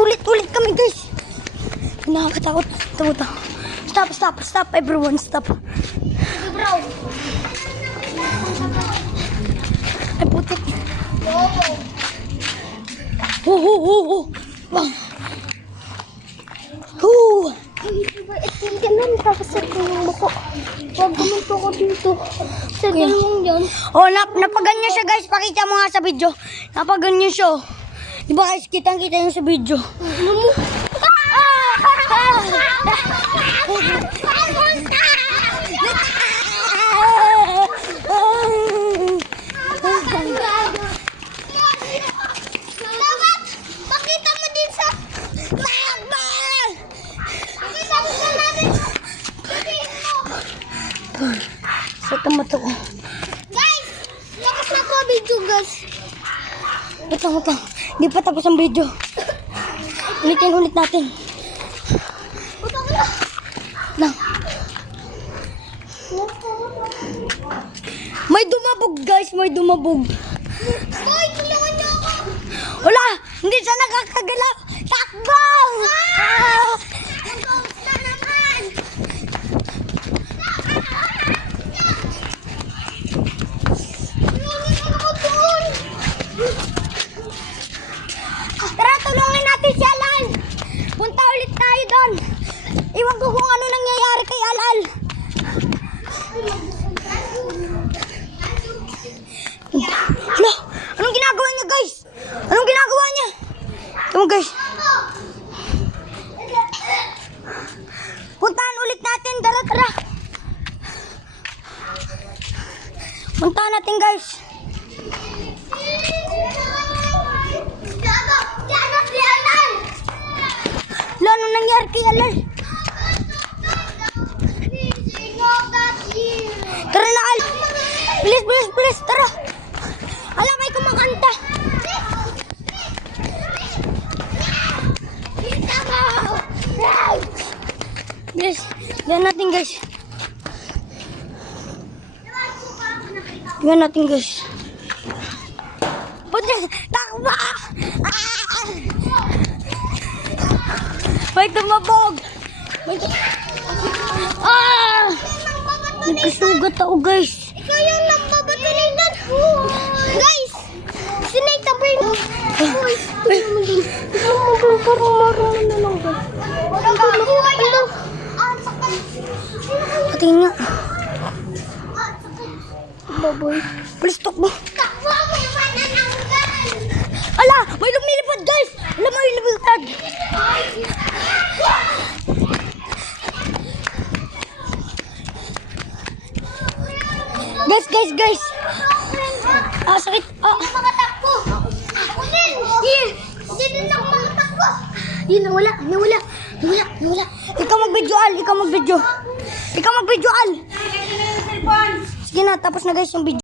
Paulit-ulit kami guys. Nakakatakot. Tamuta. Stop everyone, stop. Bro. Ay putik. Oh. Itin ganun, tapos sa yung buko. Huwag gumunto ko dito. Sa dalawang yan. Oh, napaganyan siya guys. Pakita mo nga sa video. Napaganyan siya. Di ba guys, kitang-kita yun sa video. Pakita mo din sa... Pakita mo sa natin. Sa tomato ko. Guys! Lakas na po video guys. Wait lang. Di pa tapos ang video. Ulit natin. Lang. May dumabog guys, may dumabog. Boy, tulungan niyo ako. Wala, hindi siya nakakagalaw. Takbo! Na naman. Tulungan ako doon. Tara, tulungan natin si Alal. Punta ulit tayo doon. Iwan ko kung ano nangyayari kay Alal. Hala, anong ginagawa niya guys? Anong ginagawa niya? Tama guys. Puntahan ulit natin. Tara. Puntahan natin guys. Hala, anong nangyari kay Alal? Tara na Al. Bilis, tara. Ala, may kumakanta. Bilis, yan natin guys. Punta, takba! May tumabog. Nagkasugat ako guys. Ikaw yung nagbabatalinan. Guys! Sinayta ba yun? Uy! Parang marunong na lang guys. Ano? Patingin nga. Baboy. Please, takbo. Takbo! May manananggal! Ala, may lumilipad guys. Ala, may lumilipad. Guys. Sakit. Mga takbo! Ako din! Hindi din ako mga takbo! Yun, nawala. Ikaw mag-video, Al. Sige na, tapos na guys yung video.